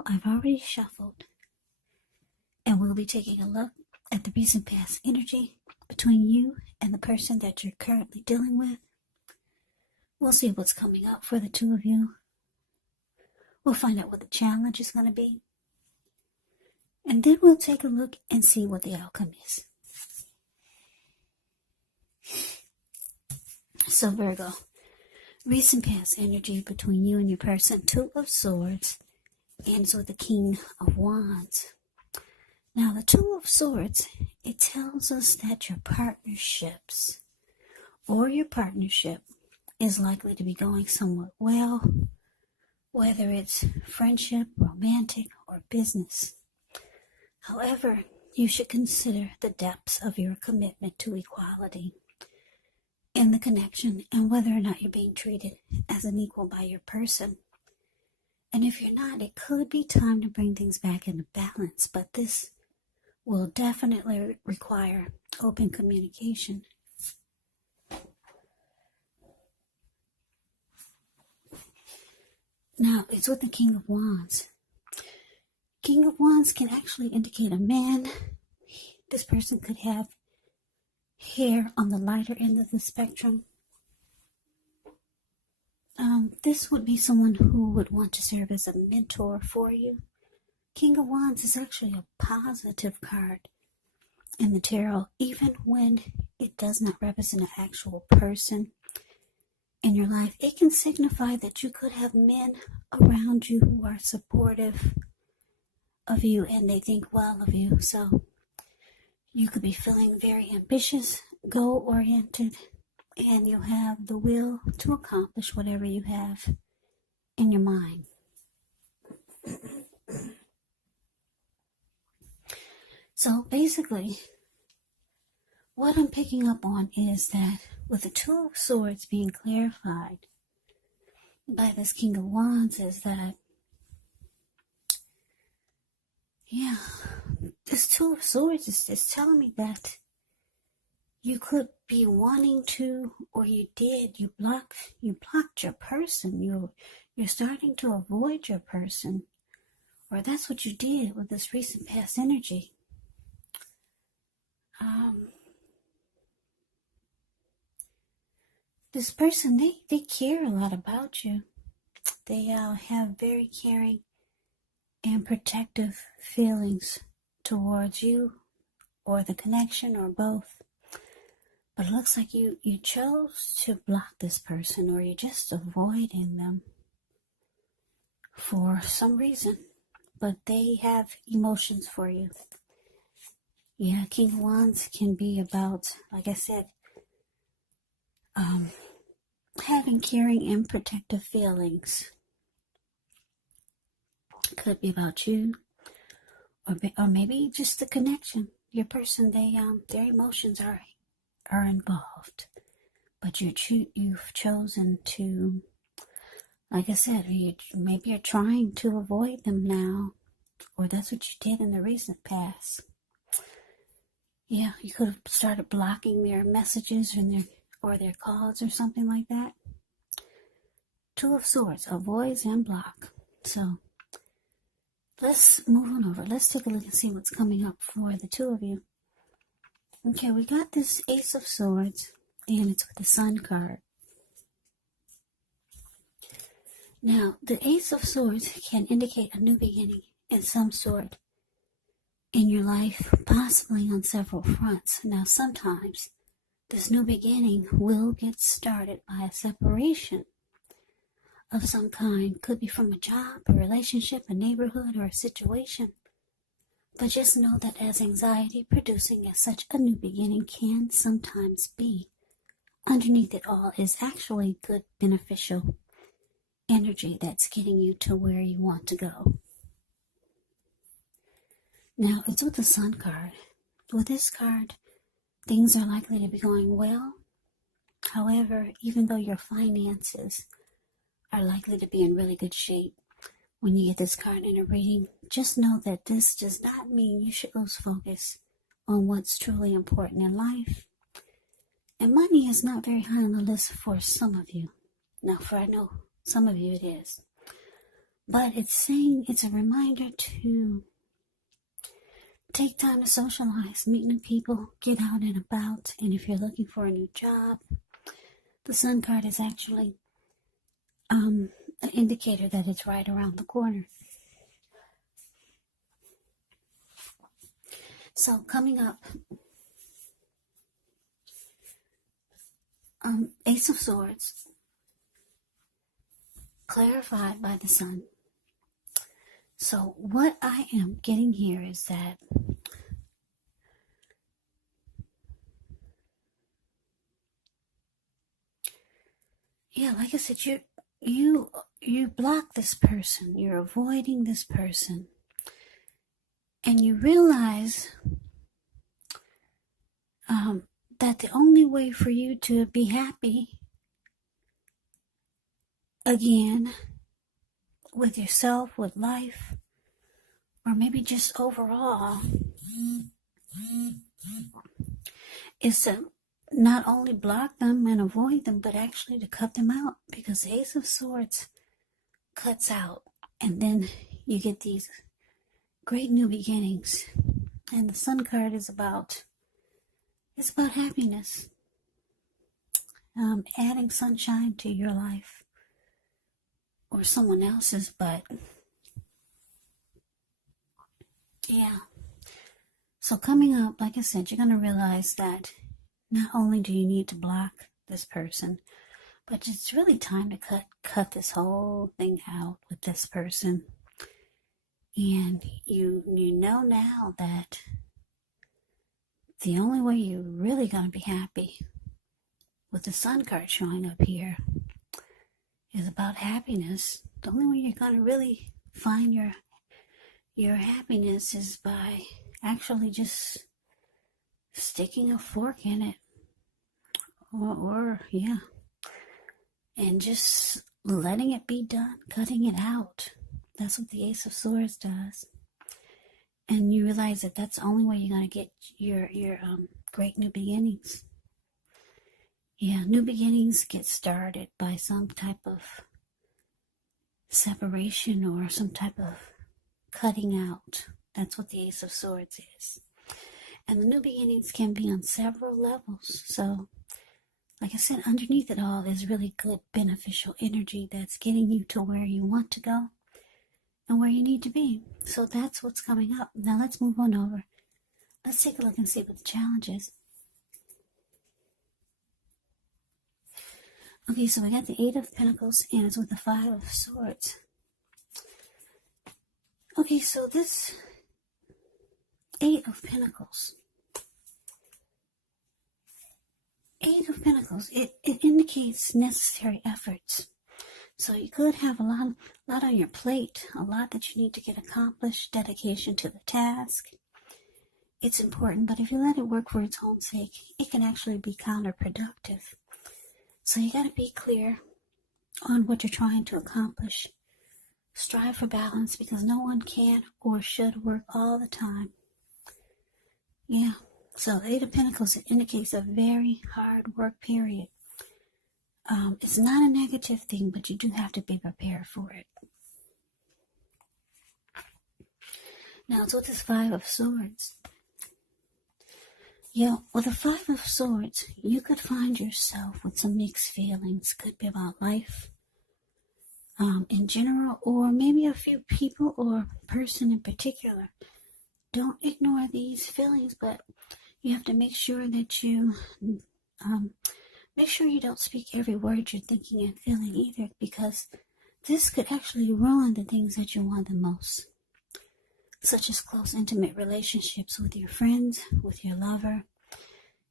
all, I've already shuffled, and we'll be taking a look at the recent past energy between you and the person that you're currently dealing with. We'll see what's coming up for the two of you. We'll find out what the challenge is going to be. And then we'll take a look and see what the outcome is. So Virgo, recent past energy between you and your person, Two of Swords, ends with the King of Wands. Now the Two of Swords, it tells us that your partnerships or your partnership is likely to be going somewhat well, whether it's friendship, romantic, or business. However, you should consider the depths of your commitment to equality in the connection and whether or not you're being treated as an equal by your person. And if you're not, it could be time to bring things back into balance, but this will definitely require open communication. Now, it's with the King of Wands. King of Wands can actually indicate a man. This person could have hair on the lighter end of the spectrum. This would be someone who would want to serve as a mentor for you. King of Wands is actually a positive card in the tarot, even when it does not represent an actual person in your life. It can signify that you could have men around you who are supportive of you and they think well of you. So you could be feeling very ambitious, goal-oriented, and you have the will to accomplish whatever you have in your mind. So basically, what I'm picking up on is that with the Two of Swords being clarified by this King of Wands is that, this Two of Swords is telling me that you could be wanting to, or you blocked your person. You're starting to avoid your person, or that's what you did with this recent past energy. This person, they care a lot about you. They have very caring and protective feelings towards you, or the connection, or both. But it looks like you chose to block this person, or you're just avoiding them for some reason. But they have emotions for you. Yeah, King of Wands can be about, like I said, having caring and protective feelings. Could be about you, or maybe just the connection. Your person, their emotions are involved, but you've chosen to, like I said, maybe you're trying to avoid them now, or that's what you did in the recent past. Yeah, you could have started blocking their messages or their calls or something like that. Two of Swords, avoids and block. So let's move on over. Let's take a look and see what's coming up for the two of you. Okay, we got this Ace of Swords, and it's with the Sun card. Now, the Ace of Swords can indicate a new beginning in some sort in your life, possibly on several fronts. Now, sometimes this new beginning will get started by a separation of some kind. Could be from a job, a relationship, a neighborhood, or a situation. But just know that as anxiety producing as such a new beginning can sometimes be, underneath it all is actually good, beneficial energy that's getting you to where you want to go. Now, it's with the Sun card. With this card, things are likely to be going well. However, even though your finances are likely to be in really good shape, when you get this card in a reading, just know that this does not mean you should lose focus on what's truly important in life. And money is not very high on the list for some of you. Now, I know some of you it is. But it's saying it's a reminder to take time to socialize, meet new people, get out and about. And if you're looking for a new job, the Sun card is actually an indicator that it's right around the corner. So coming up, Ace of Swords, clarified by the Sun. So what I am getting here is that like I said, you block this person, you're avoiding this person, and you realize that the only way for you to be happy again with yourself, with life, or maybe just overall, is to not only block them and avoid them, but actually to cut them out, because the Ace of Swords cuts out, and then you get these great new beginnings. And the Sun card is about happiness, adding sunshine to your life or someone else's, but yeah. So coming up, like I said, you're going to realize that not only do you need to block this person, but it's really time to cut this whole thing out with this person. And you know now that the only way you're really going to be happy, with the Sun card showing up here, is about happiness. The only way you're going to really find your happiness is by actually just sticking a fork in it, or and just letting it be done, cutting it out. That's what the Ace of Swords does. And you realize that that's the only way you're going to get your great new beginnings. Yeah, new beginnings get started by some type of separation or some type of cutting out. That's what the Ace of Swords is. And the new beginnings can be on several levels. So, like I said, underneath it all is really good, beneficial energy that's getting you to where you want to go and where you need to be. So that's what's coming up. Now let's move on over. Let's take a look and see what the challenge is. Okay, so we got the Eight of Pentacles, and it's with the Five of Swords. Okay, so this Eight of Pentacles, it indicates necessary efforts. So you could have a lot on your plate, a lot that you need to get accomplished, dedication to the task. It's important, but if you let it work for its own sake, it can actually be counterproductive. So you got to be clear on what you're trying to accomplish. Strive for balance, because no one can or should work all the time. Yeah, so the Eight of Pentacles, it indicates a very hard work period. It's not a negative thing, but you do have to be prepared for it. Now, it's with this Five of Swords. Yeah, with the Five of Swords, you could find yourself with some mixed feelings. Could be about life in general, or maybe a few people or person in particular. Don't ignore these feelings, but you have to make sure that you make sure you don't speak every word you're thinking and feeling either, because this could actually ruin the things that you want the most, such as close, intimate relationships with your friends, with your lover.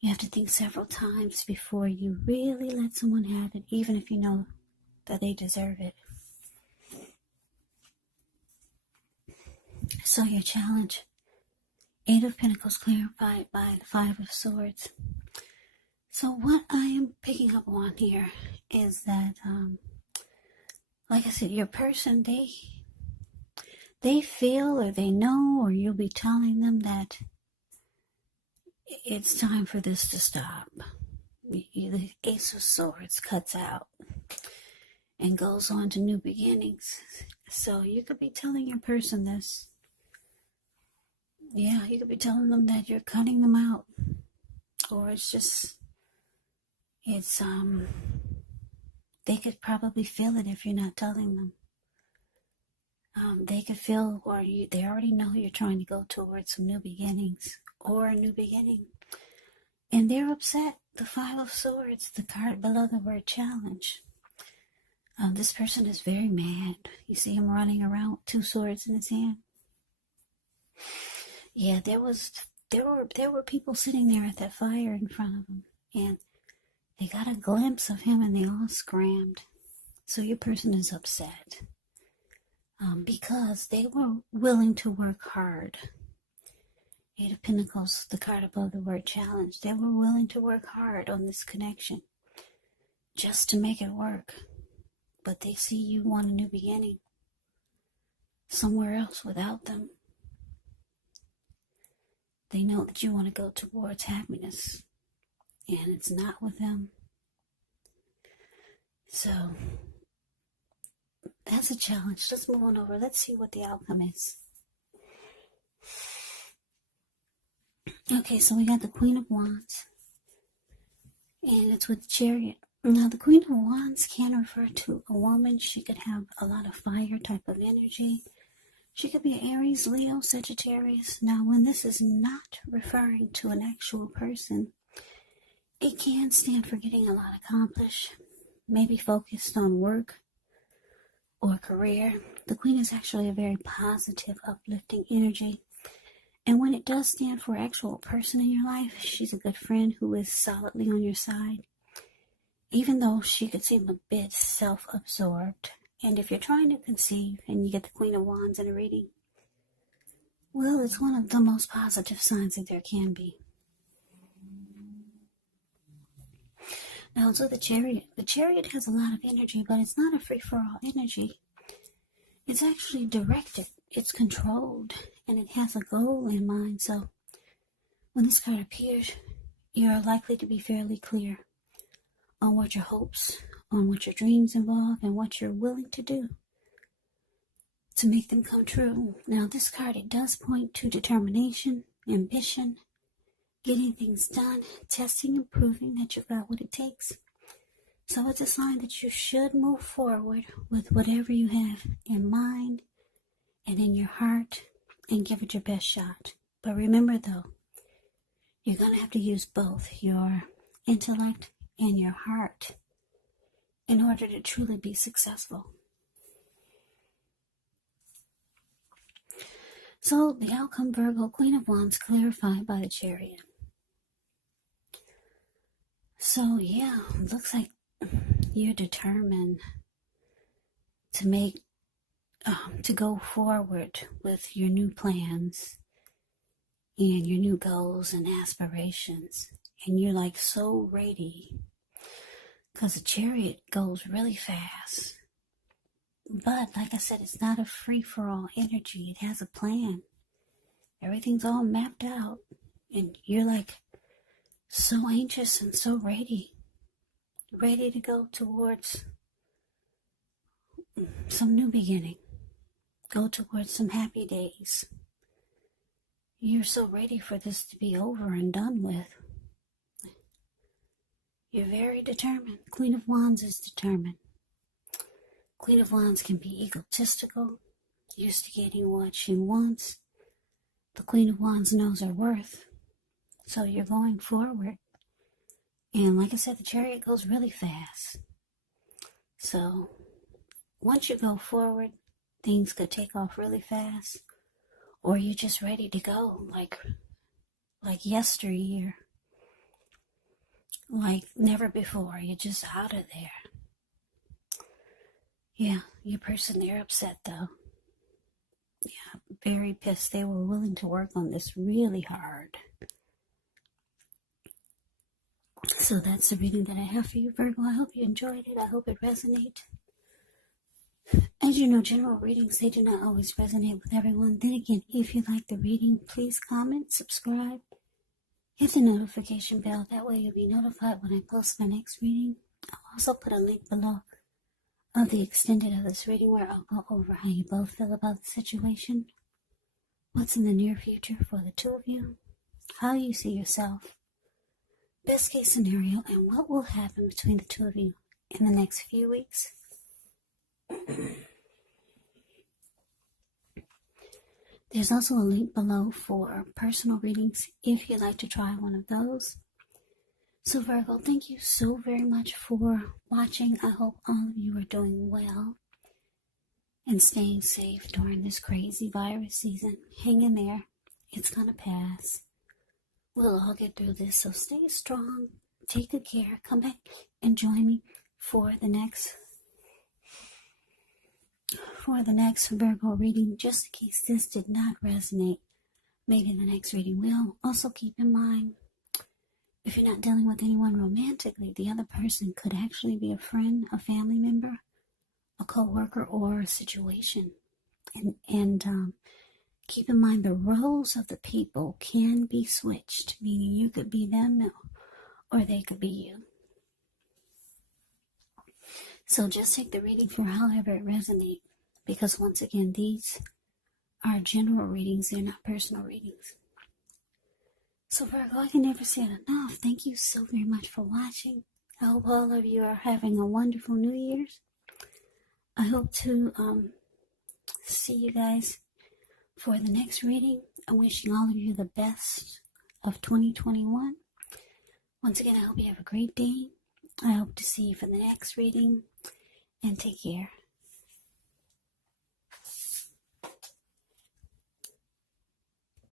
You have to think several times before you really let someone have it, even if you know that they deserve it. So your challenge, Eight of Pentacles clarified by the Five of Swords. So what I am picking up on here is that, like I said, your person, they feel, or they know, or you'll be telling them that it's time for this to stop. The Ace of Swords cuts out. and goes on to new beginnings. So you could be telling your person this. Yeah, you could be telling them that you're cutting them out. Or they could probably feel it if you're not telling them. They could feel, they already know you're trying to go towards some new beginnings or a new beginning. And they're upset. The Five of Swords, the card below the word challenge. This person is very mad. You see him running around with 2 swords in his hand. Yeah, there were people sitting there at that fire in front of him, and they got a glimpse of him and they all scrammed. So your person is upset because they were willing to work hard. 8 of Pentacles, the card above the word challenge. They were willing to work hard on this connection just to make it work. But they see you want a new beginning somewhere else without them. They know that you want to go towards happiness, and it's not with them. So that's a challenge. Let's move on over. Let's see what the outcome is. Okay, so we got the Queen of Wands, and it's with the Chariot. Now, the Queen of Wands can refer to a woman. She could have a lot of fire type of energy. She could be Aries, Leo, Sagittarius. Now, when this is not referring to an actual person, it can stand for getting a lot accomplished, maybe focused on work or career. The Queen is actually a very positive, uplifting energy. And when it does stand for an actual person in your life, she's a good friend who is solidly on your side, even though she could seem a bit self-absorbed. And if you're trying to conceive and you get the Queen of Wands in a reading, well, it's one of the most positive signs that there can be. Now, so the Chariot has a lot of energy, but it's not a free-for-all energy. It's actually directed, it's controlled, and it has a goal in mind. So when this card appears, you're likely to be fairly clear on what your hopes, on what your dreams involve, and what you're willing to do to make them come true. Now, this card, it does point to determination, ambition, getting things done, testing and proving that you've got what it takes. So it's a sign that you should move forward with whatever you have in mind and in your heart and give it your best shot. But remember, though, you're going to have to use both your intellect and your heart in order to truly be successful. So the outcome, Virgo, Queen of Wands, clarified by the Chariot. So yeah, looks like you're determined to go forward with your new plans and your new goals and aspirations. And you're like so ready, because the Chariot goes really fast. But like I said, it's not a free-for-all energy. It has a plan. Everything's all mapped out. And you're like so anxious and so ready to go towards some new beginning. Go towards some happy days. You're so ready for this to be over and done with. You're very determined. Queen of Wands is determined. Queen of Wands can be egotistical, used to getting what she wants. The Queen of Wands knows her worth. So you're going forward. And like I said, the Chariot goes really fast. So once you go forward, things could take off really fast. Or you're just ready to go like yesteryear. Like never before. You're just out of there. Yeah, your person, they're upset though. Yeah, very pissed. They were willing to work on this really hard. So that's the reading that I have for you, Virgo. I hope you enjoyed it. I hope it resonated. As you know, general readings, they do not always resonate with everyone. Then again, if you like the reading, please comment, subscribe, hit the notification bell. That way you'll be notified when I post my next reading. I'll also put a link below of the extended of this reading, where I'll go over how you both feel about the situation, what's in the near future for the two of you, how you see yourself, best case scenario, and what will happen between the two of you in the next few weeks. There's also a link below for personal readings if you'd like to try one of those. So Virgo, thank you so very much for watching. I hope all of you are doing well and staying safe during this crazy virus season. Hang in there. It's going to pass. We'll all get through this, so stay strong. Take good care. Come back and join me for the next Virgo reading, just in case this did not resonate. Maybe the next reading will. Also keep in mind, if you're not dealing with anyone romantically, the other person could actually be a friend, a family member, a co-worker, or a situation. And keep in mind the roles of the people can be switched, meaning you could be them or they could be you. So just take the reading for however it resonates, because once again, these are general readings, they're not personal readings. So Virgo, I can never say it enough. Thank you so very much for watching. I hope all of you are having a wonderful New Year's. I hope to see you guys for the next reading. I'm wishing all of you the best of 2021. Once again, I hope you have a great day. I hope to see you for the next reading, and take care.